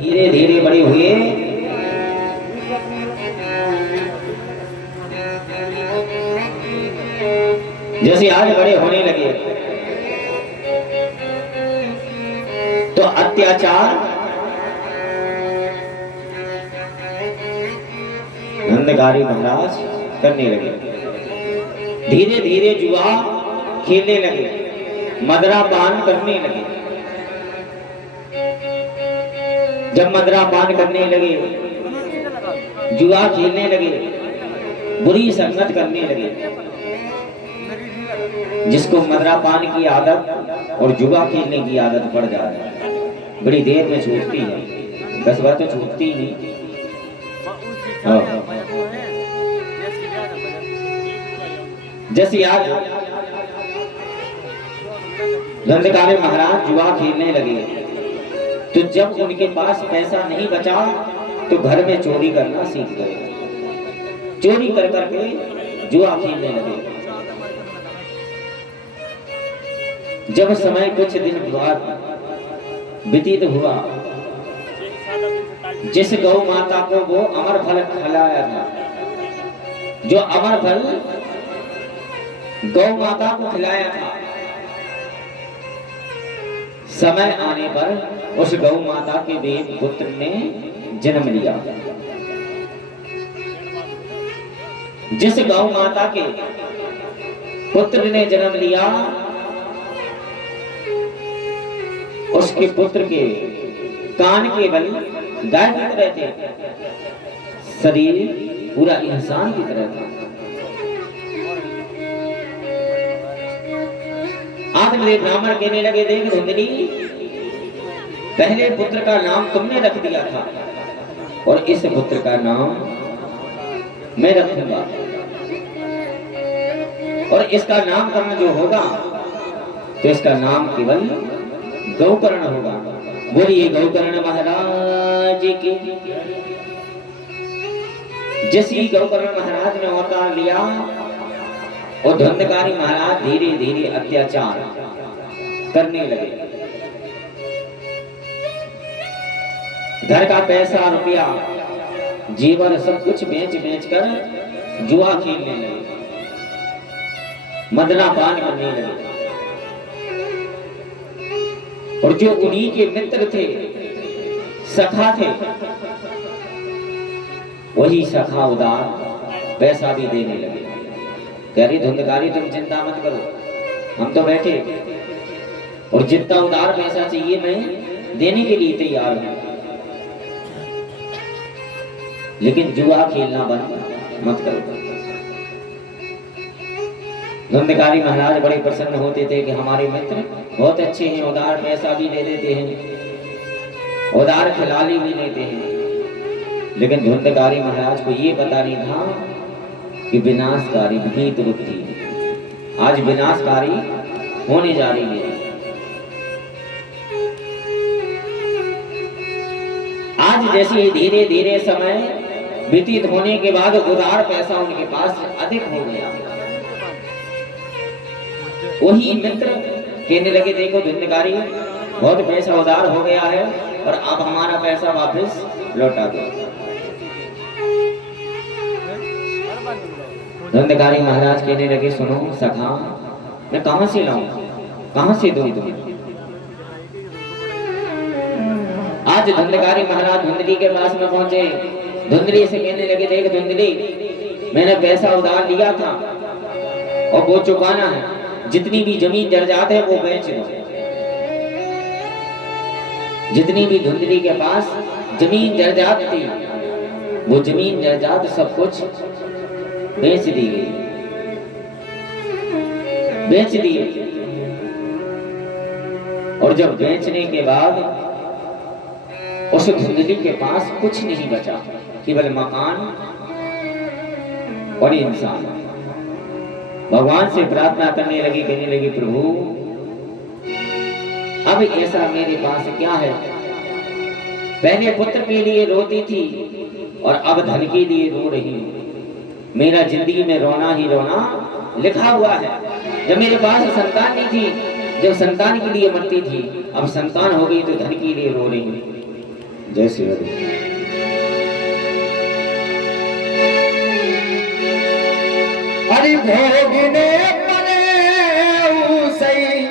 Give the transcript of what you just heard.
धीरे धीरे बड़े हुए। जैसे आज बड़े होने लगे तो अत्याचार नंदगारी महाराज करने लगे। धीरे धीरे जुआ खेलने लगे, मदरा पान करने लगे। जब मदरा पान करने लगे, जुआ खेलने लगे, बुरी संगत करने लगे। जिसको मदरा पान की आदत और जुआ खेलने की आदत पड़ जाए, बड़ी देर में छूटती है, 10 बार तो छूटती ही नहीं। जैसे आज नंदगारी महाराज जुआ खेलने लगे तो जब उनके पास पैसा नहीं बचा तो घर में चोरी करना सीख गए। चोरी कर करके जुआ खेलने लगे। जब समय कुछ दिन बाद व्यतीत हुआ, जिस गौ माता को वो अमर फल खिलाया था, जो अमर फल गौ माता को खिलाया था, समय आने पर उस गौ माता के वेद पुत्र ने जन्म लिया। जिस गौ माता के पुत्र ने जन्म लिया, उसके पुत्र के कान के बल गाय की तरह थे, शरीर पूरा इंसान की तरह था। आखिर ब्राह्मण कहने लगे, देख धुंधली, पहले पुत्र का नाम तुमने रख दिया था और इस पुत्र का नाम मैं रखूंगा, और इसका नामकरण जो होगा तो इसका नाम केवल गौकर्ण होगा। बोलिए गौकर्ण महाराज की। जैसे गौकर्ण महाराज ने अवतार लिया और धुंधकारी महाराज धीरे धीरे अत्याचार करने लगे। घर का पैसा रुपया जेवर सब कुछ बेच बेच कर जुआ खेलने लगे, मदना पान करने लगे। और जो उन्हीं के मित्र थे, सखा थे, वही सखा उदार पैसा भी देने लगे। कह रही धुंधकारी तुम चिंता मत करो, हम तो बैठे और जितना उदार पैसा चाहिए मैं देने के लिए तैयार हूं, लेकिन जुआ खेलना बंद मत करो। धुंधकारी महाराज बड़े प्रसन्न होते थे कि हमारे मित्र बहुत अच्छे हैं, उदार पैसा भी दे देते हैं, उदार खिलाड़ी भी लेते हैं। लेकिन धुंधकारी महाराज को ये पता नहीं था कि विनाशकारी विपरीत बुद्धि आज विनाशकारी होने जा रही है। आज जैसे धीरे धीरे समय व्यतीत होने के बाद उदार पैसा उनके पास अधिक हो गया, वही मित्र कहने लगे, देखो धुंधकारी बहुत पैसा उधार हो गया है और अब हमारा पैसा वापस लौटा दो। धुंधकारी महाराज कहने लगे, सुनो सखा, मैं कहां से लाऊं, कहां से दूं तुम्हें? आज धुंधकारी महाराज धुंधली के पास में पहुंचे। धुंधली से कहने लगे, देख धुंधली, मैंने पैसा उधार लिया था और वो चुकाना है। जितनी भी जमीन जायदाद है वो बेच दो। जितनी भी धुंधली के पास जमीन जायदाद थी, वो जमीन जायदाद सब कुछ बेच दी गई, बेच दिए। और जब बेचने के बाद उस धुंधली के पास कुछ नहीं बचा, केवल मकान और इंसान। भगवान से प्रार्थना करने लगी, कहने लगी, प्रभु अब ऐसा मेरे पास क्या है? पहले पुत्र के लिए रोती थी और अब धन के लिए रो रही हूं। मेरा जिंदगी में रोना ही रोना लिखा हुआ है। जब मेरे पास संतान नहीं थी, जब संतान के लिए मरती थी, अब संतान हो गई तो धन के लिए रो रही हूं। जय श्री राधे।